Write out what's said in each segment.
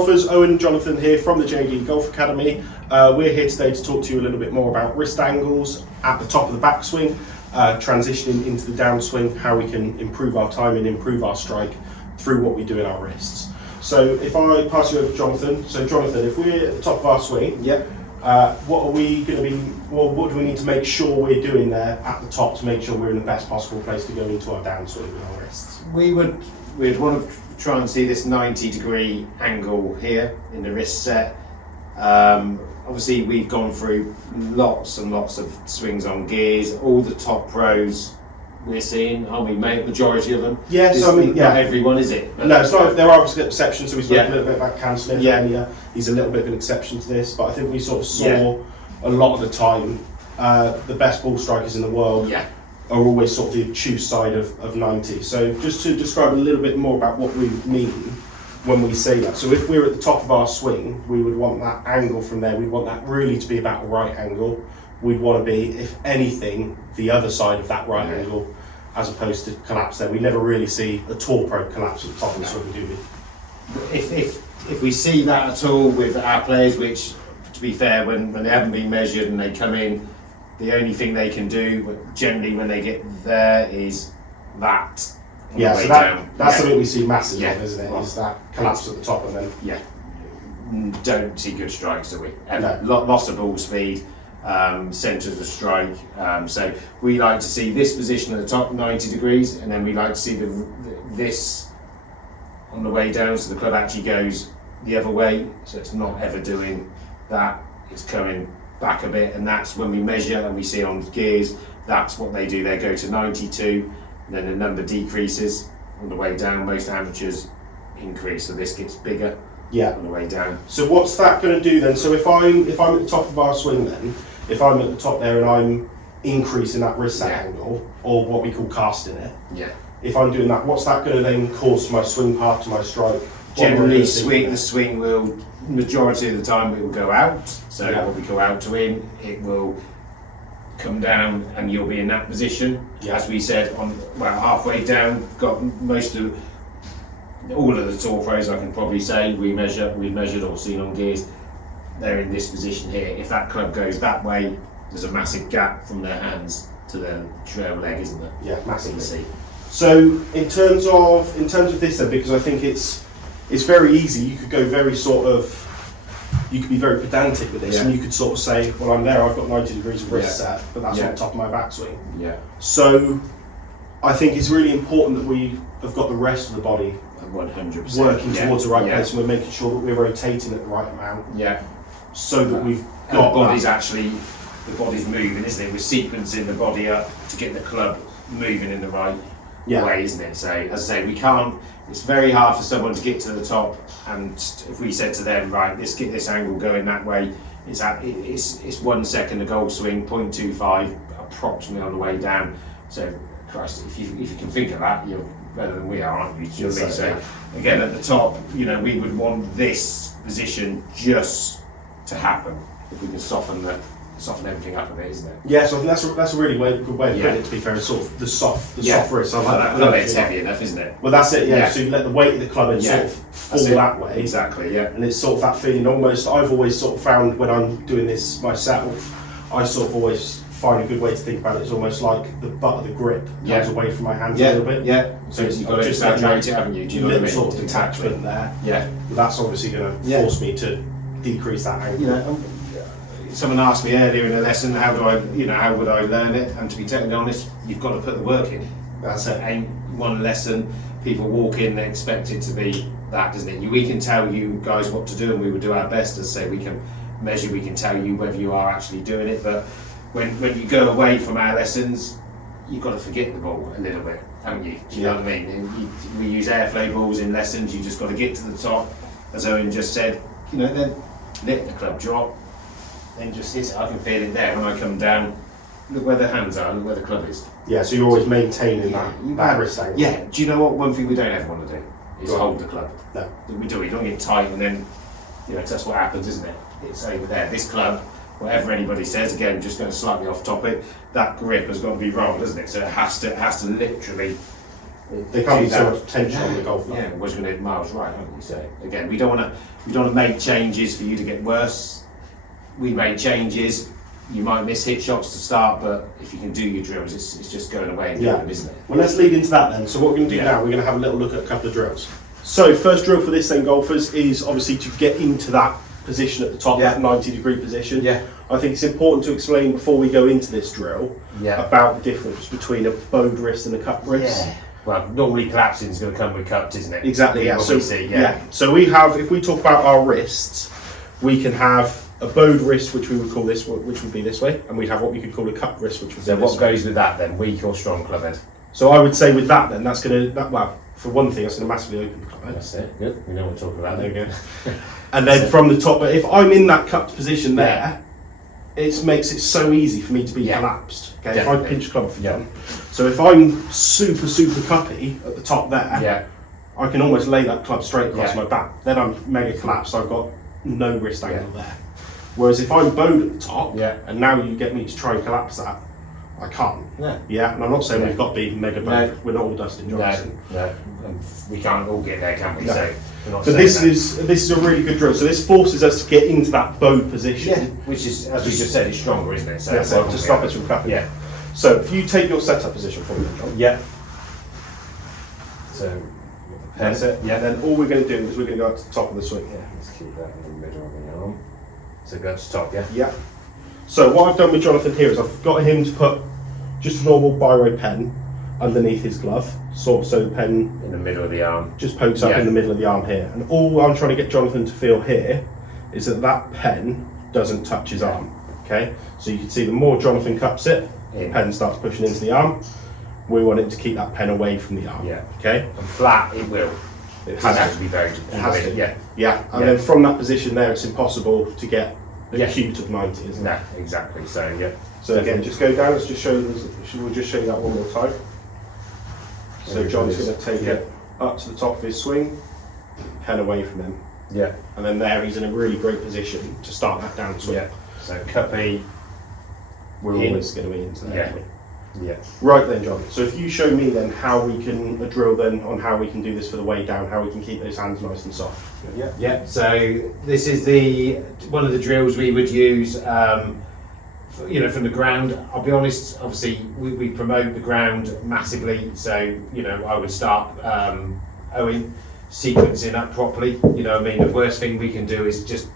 golfers, Owen and Jonathan here from the JD Golf Academy. We're here today to talk to you a little bit more about wrist angles at the top of the backswing, transitioning into the downswing, how we can improve our timing, improve our strike through what we do in our wrists. So if I pass you over to Jonathan. So Jonathan, if we're at the top of our swing, yep. What are we going to be, well, what do we need to make sure we're doing there at the top to make sure we're in the best possible place to go into our downswing with our wrists? We'd want to try and see this 90-degree angle here in the wrist set. Obviously we've gone through lots and lots of swings on gears, all the top pros we're seeing, aren't we, majority of them? Yes, I mean, not everyone, is it? But no, it's not, there are exceptions, so we spoke Yeah. a little bit about Cam Smith Yeah. earlier. He's a little bit of an exception to this, but I think we sort of saw a lot of the time the best ball strikers in the world Yeah. are always sort of the obtuse side of 90. So just to describe a little bit more about what we mean when we say that. So if we're at the top of our swing, we would want that angle from there, we'd want that really to be about a right angle. We'd want to be, if anything, the other side of that right angle, as opposed to collapse there. We never really see a tour pro collapse at the top of the swing, do we? If we see that at all with our players, which, to be fair, when they haven't been measured and they come in, the only thing they can do generally when they get there is that. Yeah, so that's something we see massively, isn't it? Well, is that collapse at the top and then... Yeah. Don't see good strikes, do we? No. Loss of ball speed, centre of the strike. So we like to see this position at the top, 90 degrees, and then we like to see this on the way down, so the club actually goes the other way, so it's not ever doing that, it's coming back a bit, and that's when we measure and we see on gears, that's what they do. They go to 92, and then the number decreases on the way down. Most amateurs increase, so this gets bigger on the way down. So what's that going to do then? So if I'm at the top of our swing then, if I'm at the top there and I'm increasing that wrist angle, or what we call casting it, if I'm doing that, what's that going to then cause to my swing path, to my strike? Generally, the swing will, majority of the time, it will go out. So when we go out to in, it will come down, and you'll be in that position. As we said, halfway down, got all of the tour pros, I can probably say we've measured or seen on gears. They're in this position here. If that club goes that way, there's a massive gap from their hands to their trail leg, isn't there? Yeah, massively. So in terms of this then, because I think it's very easy, you could go very you could be very pedantic with this, and you could sort of say, well, I'm there, I've got 90 degrees of wrist set, but that's on top of my backswing. So I think it's really important that we have got the rest of the body 100% working towards the right place, and we're making sure that we're rotating at the right amount. So that we've got the body's moving, isn't it? We're sequencing the body up to get the club moving in the right way, isn't it? So as I say, it's very hard for someone to get to the top, and if we said to them, right, let's get this angle going that way, it's 1 second the goal swing, 0.25 approximately on the way down. So Christ, if you can think of that, you're better than we are, aren't you? Do you know what I mean? So again, at the top, we would want this position just to happen. If we can soften everything up a bit, isn't it? Yeah, so I think that's a really good way to put it, to be fair. It's sort of the soft wrist. I like that. It's heavy enough, isn't it? Well, that's it, So you let the weight of the club in sort of fall that way. Exactly, And it's sort of that feeling almost, I've always sort of found when I'm doing this myself, I sort of always find a good way to think about it is almost like the butt of the grip comes away from my hands a little bit. So you've got to exaggerate it, haven't you? Do you know what I mean? Sort of detachment there. But that's obviously going to force me to decrease that angle. Someone asked me earlier in a lesson, how would I learn it? And to be totally honest, you've got to put the work in. That's it. Ain't one lesson. People walk in, they expect it to be that, doesn't it? We can tell you guys what to do, and we will do our best to say we can measure, we can tell you whether you are actually doing it. But when you go away from our lessons, you've got to forget the ball a little bit, haven't you? Do you know what I mean? We use airflow balls in lessons. You just got to get to the top, as Owen just said. Then let the club drop. Then just hit it. I can feel it there when I come down. Look where the hands are, look where the club is. Yeah, so you're always maintaining that wrist angle. Yeah, do you know what? One thing we don't ever want to do is hold the club. No. We don't get tight, and then, that's what happens, isn't it? It's over there. This club, whatever anybody says, again, just going slightly off topic, that grip has got to be rolled, doesn't it? So it has to literally There can't be so much tension on the golf club. Yeah, we're going to hit miles right, aren't we? So again, we don't want to make changes for you to get worse. We make changes. You might miss hit shots to start, but if you can do your drills, it's just going away and doing them, isn't it? Well, let's lead into that then. So what we're going to do now, we're going to have a little look at a couple of drills. So first drill for this then, golfers, is obviously to get into that position at the top, that 90-degree position. Yeah. I think it's important to explain before we go into this drill about the difference between a bowed wrist and a cupped wrist. Yeah. Well, normally collapsing is going to come with cupped, isn't it? Exactly, yeah. So, see, so we have, if we talk about our wrists, we can have a bowed wrist, which we would call this, which would be this way, and we'd have what we could call a cupped wrist, which would be this way. So what goes with that then? Weak or strong club head? So I would say with that then, that's going to, well, for one thing, that's going to massively open the club head. That's it, good. We know what we're talking about. There you go. And then from the top, but if I'm in that cupped position there, it makes it so easy for me to be collapsed. Okay, definitely. If I pinch club for you. So if I'm super cuppy at the top there, I can almost lay that club straight across my back. Then I'm mega collapsed. I've got no wrist angle there. Whereas if I'm bowed at the top, and now you get me to try and collapse that, I can't. Yeah, and I'm not saying we've got to be mega bowed. We're not all Dustin Johnson. No, we can't all get there, can we? No. So we're not but this is a really good drill. So this forces us to get into that bowed position, which is, as we just said, it's stronger, isn't it? So to stop us from cupping. Yeah. So if you take your setup position for me, John. Yeah. So that's it. Yeah. Then all we're going to do is we're going to go up to the top of the swing. Yeah. Let's keep that in the middle of the arm. So go to the top. Yeah. Yeah. So what I've done with Jonathan here is I've got him to put just a normal biro pen underneath his glove, sort of so the pen in the middle of the arm just pokes up in the middle of the arm here. And all I'm trying to get Jonathan to feel here is that that pen doesn't touch his arm. Okay. So you can see the more Jonathan cups it, the pen starts pushing into the arm. We want it to keep that pen away from the arm. Yeah. Okay. And flat, it will. It has to be very. It has to. Yeah. Yeah. And then from that position there, it's impossible to get a cute of 90, isn't it? No, exactly. So yeah. So again, just go down. Let's just show you. We'll just show you that one more time. So John's going to take it up to the top of his swing, pen away from him. Yeah. And then there, he's in a really great position to start that down swing. Yeah. So cuppy. We're always going to be into that. Yeah. Right then, John. So if you show me then how we can drill then on how we can do this for the way down, how we can keep those hands nice and soft. Yeah. Yeah. So this is one of the drills we would use. From the ground. I'll be honest. Obviously, we promote the ground massively. So I would start sequencing up properly. The worst thing we can do is just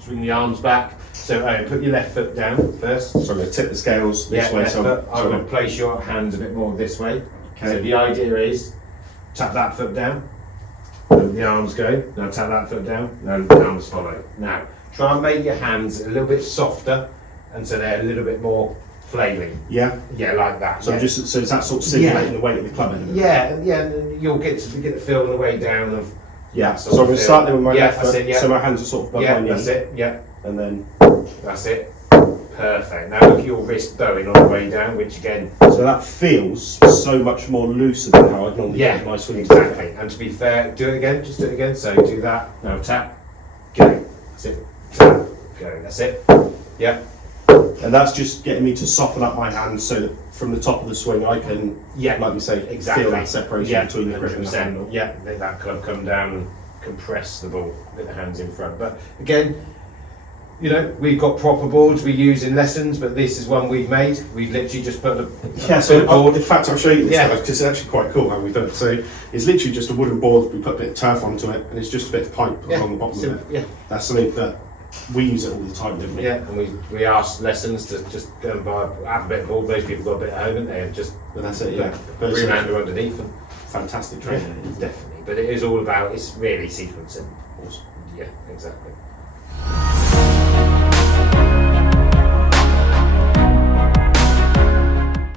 swing the arms back. So put your left foot down first. So I'm going to tip the scales this way. Left foot. I would place your hands a bit more this way. Okay. So the idea is tap that foot down. The arms go. Now tap that foot down. Now the arms follow. Now try and make your hands a little bit softer, and so they're a little bit more flailing. Yeah. Yeah, like that. So so is that sort of simulating the weight of the club end? Yeah. And you'll get the feel on the way down of. Yeah. So I'm going to start there with my left foot. It, so my hands are sort of behind me. That's it. Yeah. And then. That's it. Perfect. Now look at your wrist bowing on the way down, which again. So that feels so much more looser than how I'd normally get my swing. Exactly. And to be fair, do it again. Just do it again. So do that. Now tap. Go. That's it. Tap. Go. That's it. Yeah. And that's just getting me to soften up my hands so that from the top of the swing I can, like you say, feel that separation between the grip and the handle. Yeah. Let that club come down and compress the ball with the hands in front. But again, we've got proper boards we use in lessons, but this is one we've made. We've literally just put a board. In fact, I'll show you this because it's actually quite cool how we've done it. So it's literally just a wooden board. We put a bit of turf onto it, and it's just a bit of pipe along the bottom of it. Yeah, that's something that we use it all the time, don't we? Yeah, and we ask lessons to just go and have a bit of board. Most people got a bit at home, haven't they? And just that's it. Yeah, room handle underneath them. Fantastic training, definitely. But it is all about. It's really sequencing. Awesome. Yeah, exactly.